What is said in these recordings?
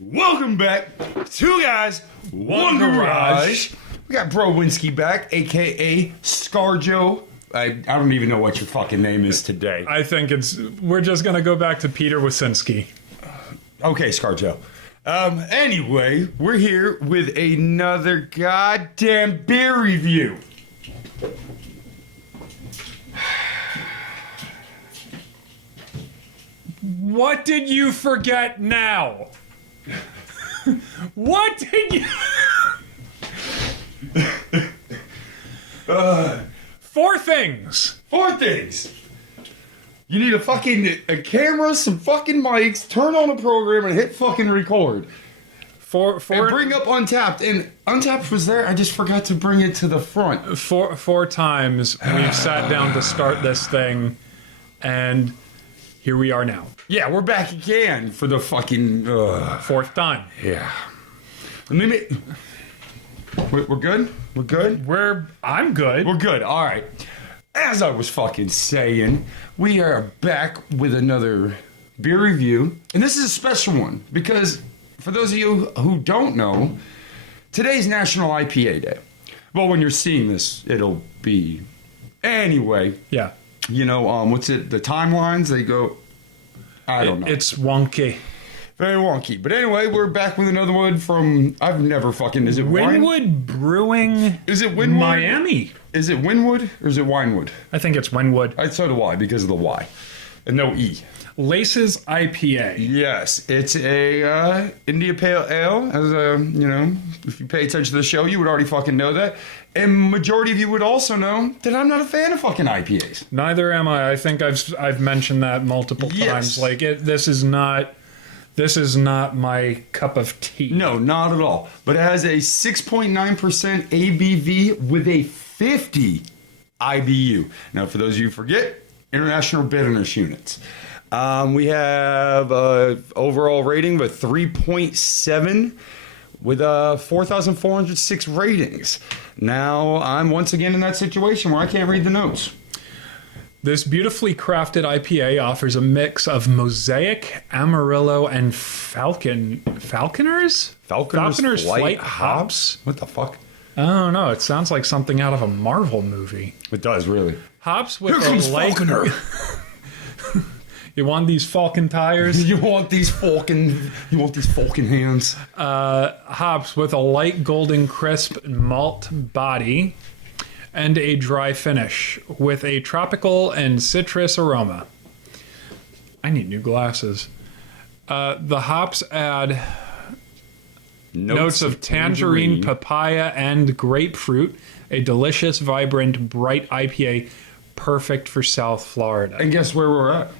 Welcome back, Two Guys, One Garage. We got Browinski back, a.k.a. Scarjo. I don't even know what your fucking name is today. I think we're just going to go back to Peter Wasinski. Okay, Scarjo. Anyway, we're here with another goddamn beer review. What did you forget now? What did you... Four things. You need a camera, some fucking mics, turn on a program, and hit fucking record. Four And bring up Untapped. And Untapped was there. I just forgot to bring it to the front. Four times we've sat down to start this thing, and here we are now. Yeah, we're back again for the fucking... Fourth time. Yeah. We're good? We're good? I'm good. We're good. All right. As I was fucking saying, we are back with another beer review. And this is a special one because for those of you who don't know, today's National IPA Day. Well, when you're seeing this, it'll be... Anyway. Yeah. You know, what's it? The timelines, they go... I don't know. It's wonky. Very wonky. But anyway, we're back with another one from... I've never fucking... Is it Wynwood Brewing? Is it Wynwood? Miami. Is it Wynwood or is it Winewood? I think it's Wynwood. So do I because of the Y. And no E. Laces IPA. Yes. It's a India Pale Ale. As a, if you pay attention to the show, you would already fucking know that. And majority of you would also know that I'm not a fan of fucking IPAs. Neither am I. I think I've mentioned that multiple times. Like this is not my cup of tea. No, not at all. But it has a 6.9% ABV with a 50 IBU. Now, for those of you who forget, International Bitterness Units. We have an overall rating of 3.7 with 4,406 ratings. Now, I'm once again in that situation where I can't read the notes. This beautifully crafted IPA offers a mix of Mosaic, Amarillo, and Falconer's Flight hops. What the fuck? I don't know. It sounds like something out of a Marvel movie. It does, really. Hops with Here comes Falconer. You want these Falcon tires? You want these Falcon hands? Hops with a light golden crisp malt body and a dry finish with a tropical and citrus aroma. I need new glasses. The hops add notes of tangerine, papaya, and grapefruit. A delicious, vibrant, bright IPA, perfect for South Florida. And guess where we're at?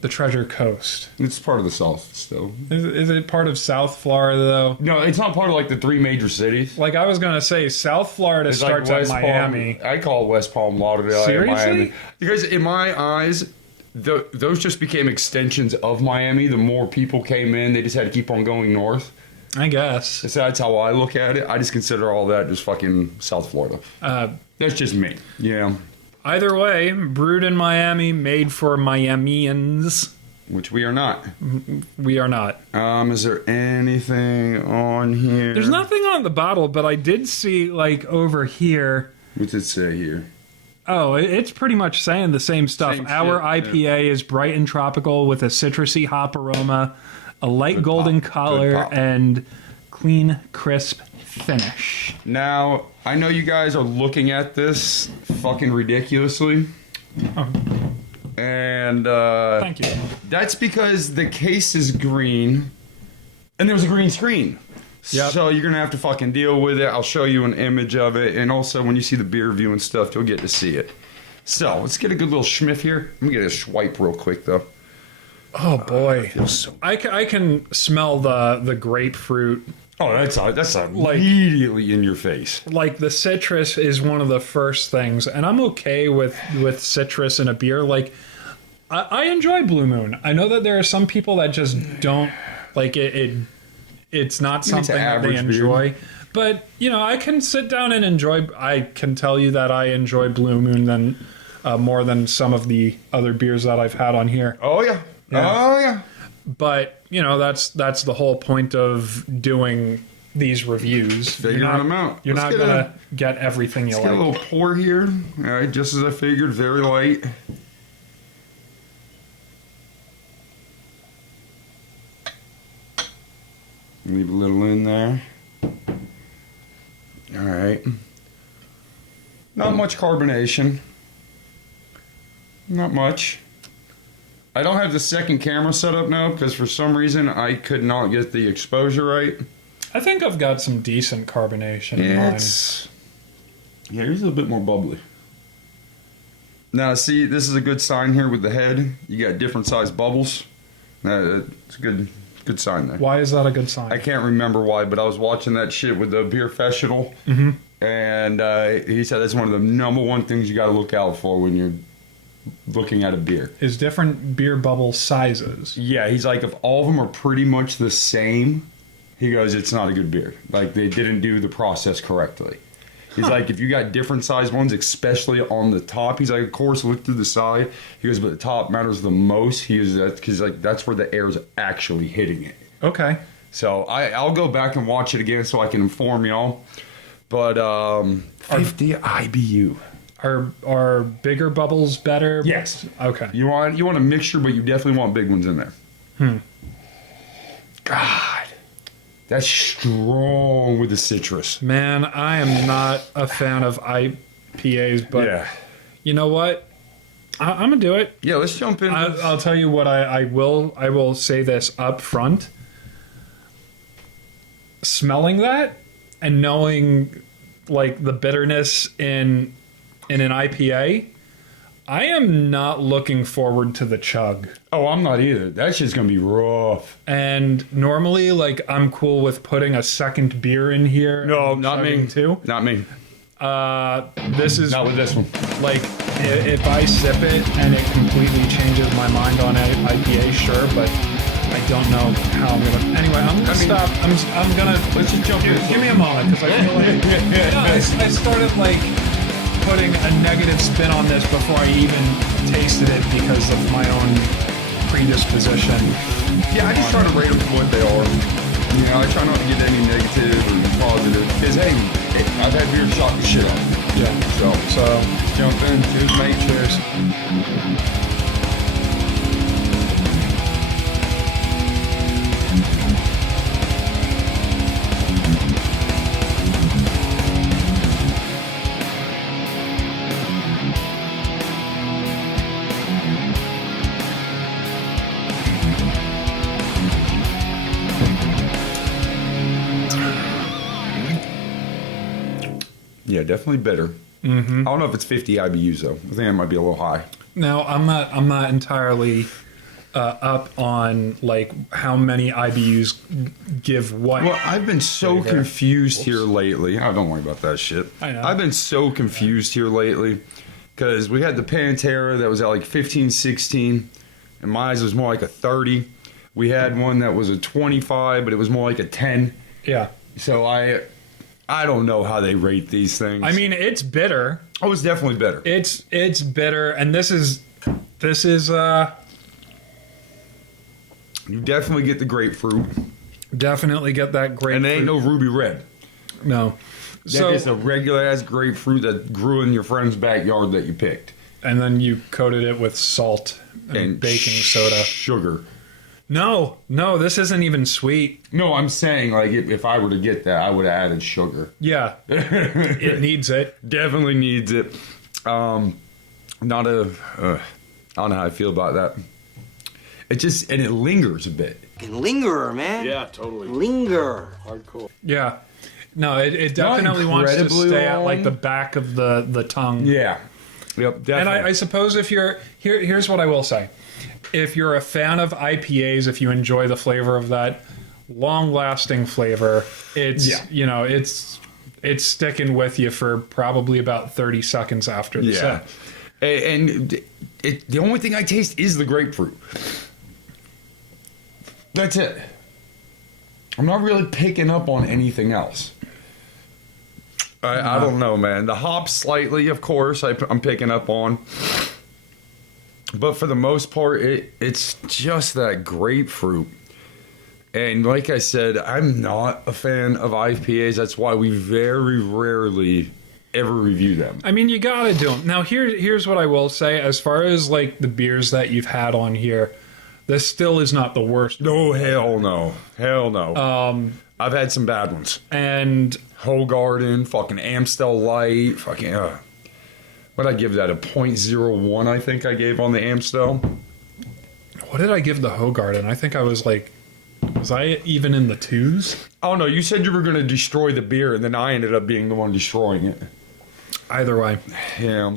The Treasure Coast. It's part of the South still. Is it part of South Florida, though? No, it's not part of, like, the three major cities. Like, I was going to say, South Florida starts at Miami. I call it West Palm, Lauderdale, Seriously? Miami. Because in my eyes, those just became extensions of Miami. The more people came in, they just had to keep on going north. I guess. So that's how I look at it. I just consider all that just fucking South Florida. That's just me. Yeah. Either way, brewed in Miami, made for Miamians. Which we are not. We are not. Is there anything on here? There's nothing on the bottle, but I did see, like, over here. What's it say here? Oh, it's pretty much saying the same stuff. Same Our shit, IPA is bright and tropical with a citrusy hop aroma, a light golden color, and clean, crisp finish. Now, I know you guys are looking at this fucking ridiculously. Oh. And Thank you. that's because the case is green and there's a green screen. Yep. So you're going to have to fucking deal with it. I'll show you an image of it. And also when you see the beer review and stuff, you'll get to see it. So let's get a good little schmiff here. Let me get a swipe real quick, though. Oh, boy. So I can smell the grapefruit. Oh, that's immediately in your face. Like, the citrus is one of the first things, and I'm okay with citrus in a beer. Like, I enjoy Blue Moon. I know that there are some people that just don't like it. It's not something that they enjoy. Beer. But, I can sit down and enjoy. I can tell you that I enjoy Blue Moon more than some of the other beers that I've had on here. Oh, yeah. Oh, yeah. But that's the whole point of doing these reviews. Figuring them out. You're not gonna get everything you Let's like. get a little pour here. All right, just as I figured, very light. Leave a little in there. All right. Not much carbonation. Not much. I don't have the second camera set up now because for some reason I could not get the exposure right. I think I've got some decent carbonation in Yeah, mine. here's a little bit more bubbly. Now, see, this is a good sign here with the head. You got different size bubbles. It's a good sign there. Why is that a good sign? I can't remember why, but I was watching that shit with the beer festival, and he said that's one of the number one things you got to look out for when you're looking at a beer. Is different beer bubble sizes. Yeah, he's like, if all of them are pretty much the same, he goes, it's not a good beer. Like, they didn't do the process correctly. He's like, if you got different size ones, especially on the top, he's like, of course, look through the side. He goes, but the top matters the most. He goes, because like that's where the air is actually hitting it. Okay. So I'll go back and watch it again so I can inform y'all. But 50 IBU. Are bigger bubbles better? Yes. Okay. You want a mixture, but you definitely want big ones in there. God, that's strong with the citrus. Man, I am not a fan of IPAs, but Yeah. you know what? I'm gonna do it. Yeah, let's jump in. I'll tell you what I will say this up front. Smelling that and knowing like the bitterness in an IPA, I am not looking forward to the chug. Oh, I'm not either. That shit's gonna be rough. And normally, like, I'm cool with putting a second beer in here. No, and not me. chugging too. Not me. This is Not with this one. like, if I sip it and it completely changes my mind on IPA, sure, but I don't know how I'm gonna. Anyway, I'm gonna stop. I'm gonna. Let's just jump in. Give me a moment because I feel like I started like putting a negative spin on this before I even tasted it because of my own predisposition. Yeah, I just try to rate them for what they are. You know, I try not to get any negative or positive. Because, hey, I've had beer shot the shit up. Yeah. So jump in. Cheers, mate. Cheers. Yeah, definitely bitter. I don't know if it's 50 IBUs though. I think it might be a little high. Now I'm not entirely up on like how many IBUs give what. Well, I've been so There. confused here lately. Oh, don't worry about that shit. I know. I've been so confused here lately because we had the Pantera that was at like 15, 16, and mine was more like a 30. We had one that was a 25, but it was more like a 10. Yeah. So I don't know how they rate these things. I mean, it's bitter. oh, it's definitely better. It's bitter, and this is You definitely get the grapefruit, definitely get that grapefruit. and it ain't no ruby red. No. That is a regular ass grapefruit that grew in your friend's backyard that you picked. And then you coated it with salt and baking soda. Sugar. No, this isn't even sweet. No, I'm saying like if I were to get that, I would have added sugar. Yeah, it needs it. Definitely needs it. I don't know how I feel about that. And it lingers a bit. Lingerer, man. Yeah, totally. Linger. Hardcore. Yeah. No, it definitely wants to incredibly stay at long. like the back of the tongue. Yeah. Yep, definitely. And I suppose if you're here's what I will say. If you're a fan of IPAs, if you enjoy the flavor of that long-lasting flavor, it's it's sticking with you for probably about 30 seconds after the Yeah. sip. And the only thing I taste is the grapefruit. That's it. I'm not really picking up on anything else. I don't know, man. The hops slightly, of course, I'm picking up on. But for the most part, it's just that grapefruit. And like I said, I'm not a fan of IPAs. That's why we very rarely ever review them. I mean, you gotta do them. Now, here's what I will say. As far as, like, the beers that you've had on here, this still is not the worst. No, hell no. Hell no. I've had some bad ones. And Hogarden, fucking Amstel Light, fucking... What'd I give that? A .01, I think I gave on the Amstel. what did I give the Hogarden? I think I was like... Was I even in the twos? Oh, no, you said you were going to destroy the beer, and then I ended up being the one destroying it. Either way. Yeah.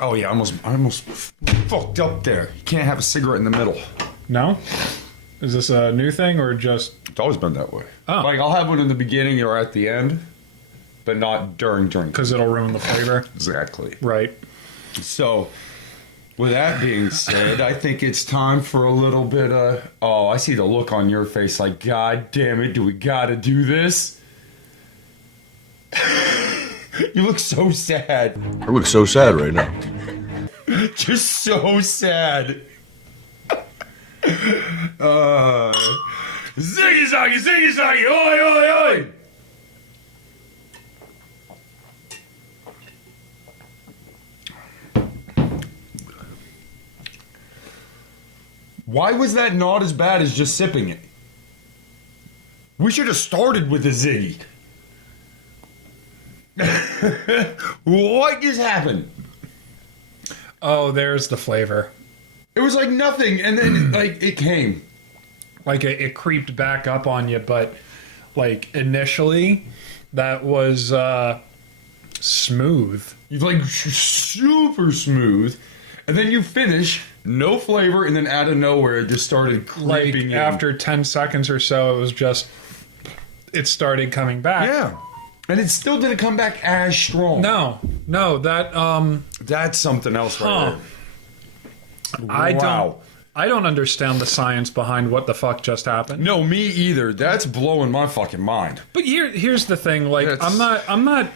Oh, yeah, I almost fucked up there. You can't have a cigarette in the middle. No? Is this a new thing or just... It's always been that way. Oh. Like, I'll have one in the beginning or at the end, but not during drinking. Because it'll ruin the flavor? Exactly. Right. So, with that being said, I think it's time for a little bit of... Oh, I see the look on your face like, God damn it, do we gotta do this? You look so sad. I look so sad right now. Just so sad. Ziggy zaggy, oi, oi, oi! Why was that not as bad as just sipping it? We should have started with a Ziggy. What just happened? Oh, there's the flavor. It was like nothing, and then like it came. Like it creeped back up on you, but like initially that was smooth. You like super smooth, and then you finish no flavor, and then out of nowhere it just started Like creeping in. after 10 seconds or so, it was just it started coming back. Yeah, and it still didn't come back as strong. No, that That's something else right I Wow. I don't understand the science behind what the fuck just happened. No, me either. That's blowing my fucking mind. But here's the thing, like I'm not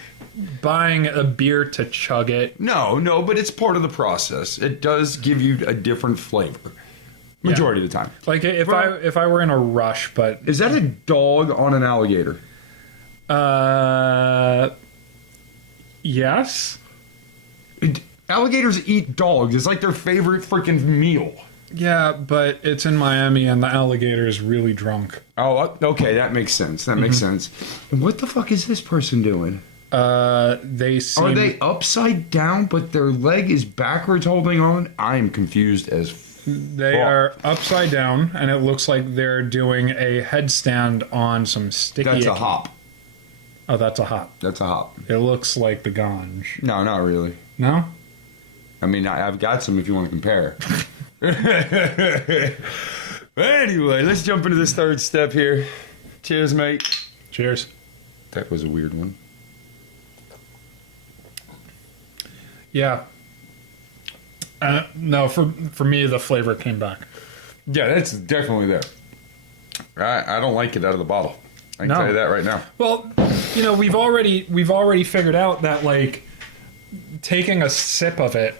buying a beer to chug it. No, but it's part of the process. It does give you a different flavor. Majority of the time. Like if I were in a rush, but Is that a dog on an alligator? yes. Alligators eat dogs. It's like their favorite freaking meal. Yeah, but it's in Miami and the alligator is really drunk. Oh, okay. That makes sense. That makes sense. What the fuck is this person doing? They seem... Are they upside down, but their leg is backwards holding on? I am confused as They are upside down, and it looks like they're doing a headstand on some sticky... That's a icky. hop. Oh, that's a hop. That's a hop. It looks like the ganj. No, not really. No? I mean, I've got some if you want to compare. Anyway, let's jump into this third step here. Cheers, mate. Cheers. That was a weird one. Yeah. No, for me, the flavor came back. Yeah, that's definitely there. I don't like it out of the bottle. I can No. tell you that right now. Well, we've already figured out that, like, taking a sip of it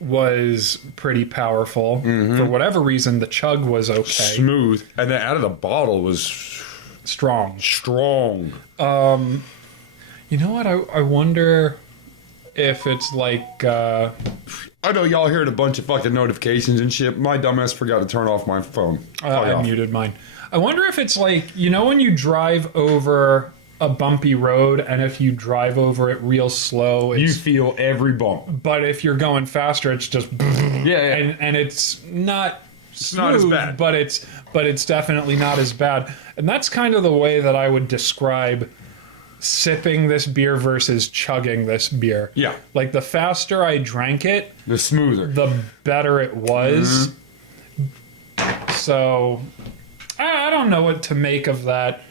was pretty powerful. For whatever reason, the chug was okay. Smooth. And then out of the bottle was Strong. strong. You know what? I wonder if it's like... I know y'all heard a bunch of fucking notifications and shit. My dumbass forgot to turn off my phone. I muted mine. I wonder if it's like, when you drive over a bumpy road, and if you drive over it real slow, You it's, feel every bump. but if you're going faster, it's just Yeah. and it's not not as smooth, bad. but it's definitely not as bad. And that's kind of the way that I would describe sipping this beer versus chugging this beer. Yeah. Like the faster I drank it, The smoother. the better it was. So I don't know what to make of that.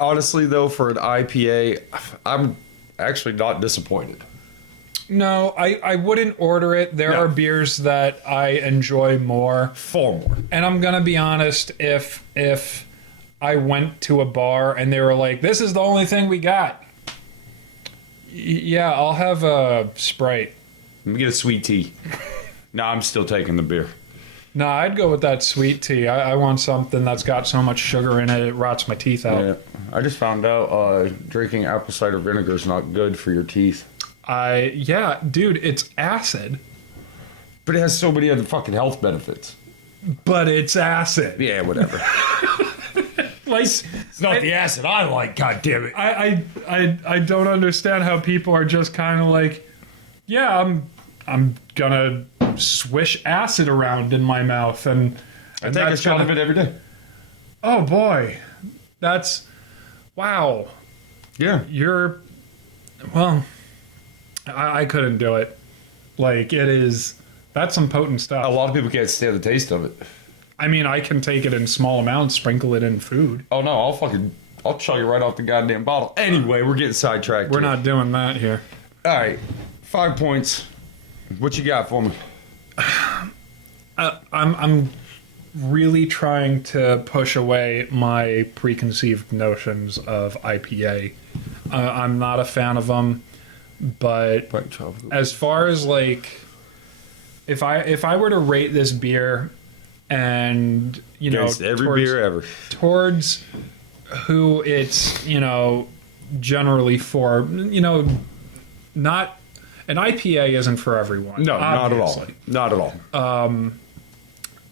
Honestly, though, for an IPA, I'm actually not disappointed. No, I wouldn't order it. There No. are beers that I enjoy more. Far more. And I'm going to be honest, if I went to a bar and they were like, this is the only thing we got. Yeah, I'll have a Sprite. Let me get a sweet tea. No, I'm still taking the beer. No, I'd go with that sweet tea. I want something that's got so much sugar in it rots my teeth out. Yeah. I just found out drinking apple cider vinegar is not good for your teeth. Yeah, dude, it's acid, But it has so many other fucking health benefits. but it's acid. Yeah, whatever. Like, It's not the acid I like, god damn it. I don't understand how people are just kind of like, yeah, I'm gonna swish acid around in my mouth and I take a shot of it every day. Oh boy, that's wow. Yeah. You're well. I couldn't do it. Like that's some potent stuff. A lot of people can't stand the taste of it. I mean, I can take it in small amounts, sprinkle it in food. Oh no, I'll chug it right off the goddamn bottle. Anyway, we're getting sidetracked. We're here. not doing that here. All right, 5 points. What you got for me? I'm really trying to push away my preconceived notions of IPA. I'm not a fan of them, but as far as like, if I were to rate this beer, and Against every beer ever. towards who it's generally for, not an IPA isn't for everyone. No, obviously. not at all.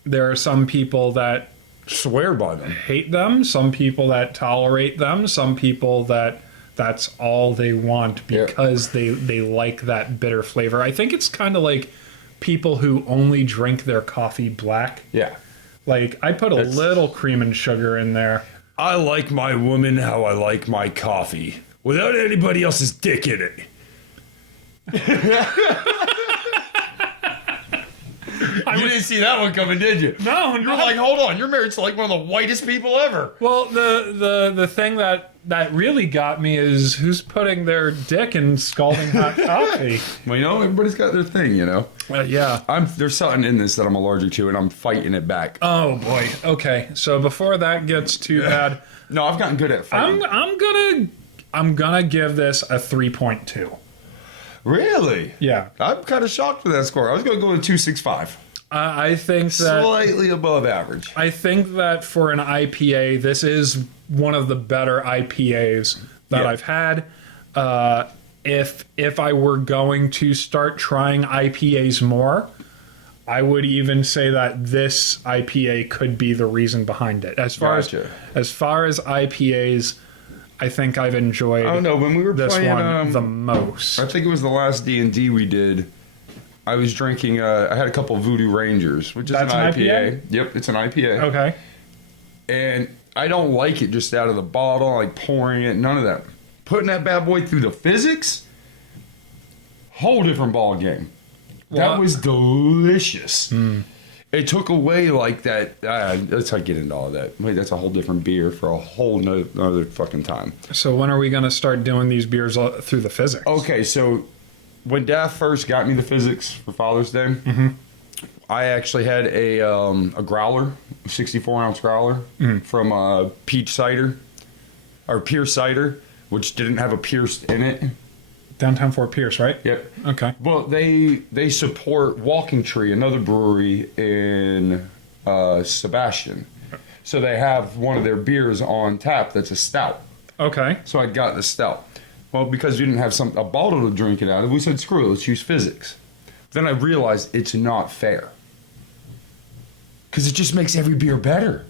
There are some people that Swear by them. hate them, some people that tolerate them, some people that's all they want because they like that bitter flavor. I think it's kind of like people who only drink their coffee black. Yeah. Like, I put a little cream and sugar in there. I like my woman how I like my coffee, without anybody else's dick in it. You didn't see that one coming, did you? No, You're like, hold on, you're married to like one of the whitest people ever. Well, the thing that really got me is who's putting their dick in scalding hot coffee. Well, everybody's got their thing, Yeah. There's something in this that I'm allergic to, and I'm fighting it back. Oh boy. Okay. So before that gets too bad, No, I've gotten good at fighting. I'm gonna give this a 3.2. Really? Yeah. I'm kind of shocked with that score. I was going to go with 2.65. I think that Slightly above average. I think that for an IPA, this is one of the better IPAs that Yeah. I've had. If I were going to start trying IPAs more, I would even say that this IPA could be the reason behind it. As far as IPAs, I think I've enjoyed I don't know, when we were this playing one the most. I think it was the last D&D we did. I was drinking I had a couple Voodoo Rangers, which is That's an an IPA. IPA? Yep, it's an IPA. Okay. And I don't like it just out of the bottle, like pouring it, none of that. Putting that bad boy through the physics, whole different ball game. That Well- was delicious. It took away like that. Let's not get into all that. Wait, that's a whole different beer for a whole nother fucking time. So when are we going to start doing these beers through the physics? Okay, so when Dad first got me the physics for Father's Day, I actually had a growler, a 64-ounce growler from Peach Cider, or Pierce Cider, which didn't have a Pierce in it. Downtown Fort Pierce, right? Yep. Okay. Well, they support Walking Tree, another brewery in Sebastian. So they have one of their beers on tap that's a stout. Okay. So I got the stout. Well, because we didn't have a bottle to drink it out of, we said, screw it, let's use physics. Then I realized it's not fair. Because it just makes every beer better.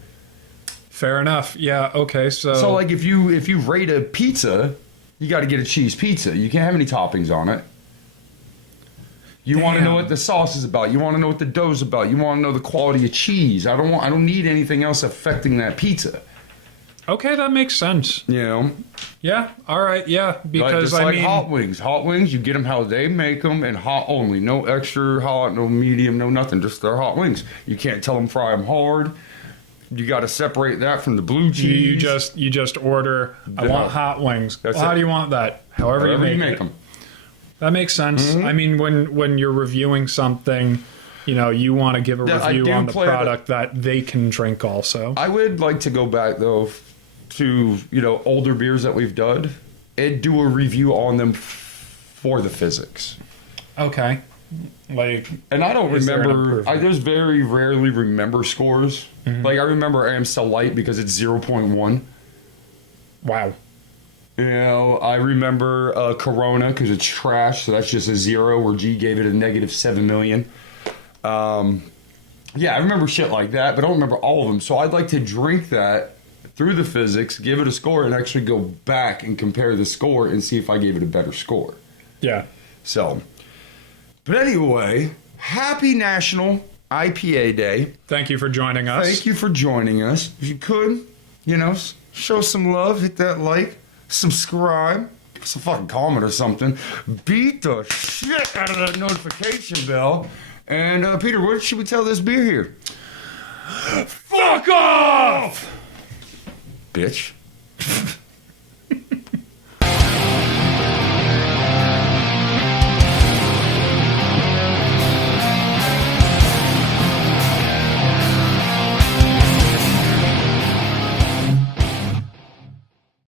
Fair enough. Yeah. Okay. So like if you rate a pizza, you got to get a cheese pizza. You can't have any toppings on it. You want to know what the sauce is about. You want to know what the dough's about. You want to know the quality of cheese. I don't need anything else affecting that pizza. Okay, that makes sense. You know, Yeah. All right. Yeah. Because just I like mean, hot wings. Hot wings, you get them how they make them, and hot only. No extra hot, no medium, no nothing. Just their hot wings. You can't tell them fry them hard. You got to separate that from the blue cheese. you just order. I want hot wings. That's How it. do you want that? However you make them. That makes sense. I mean, when you're reviewing something, you want to give a Yeah, I review do on the play product that they can drink also. I would like to go back though to older beers that we've done and do a review on them for the physics. Okay. Like, And I don't Is there an remember. I improvement? just very rarely remember scores. Like I remember Amstel Light because it's 0.1. wow. You know, I remember Corona because it's trash, so that's just a 0. Where G gave it a negative 7 million. Yeah, I remember shit like that, but I don't remember all of them. So I'd like to drink that through the physics, give it a score, and actually go back and compare the score and see if I gave it a better score. Yeah. So, but anyway, happy National IPA Day. Thank you for joining us. Thank you for joining us. If you could, you know, show some love, hit that like, subscribe, give us a fucking comment or something. Beat the shit out of that notification bell. And Peter, what should we tell this beer here? Fuck off! Bitch.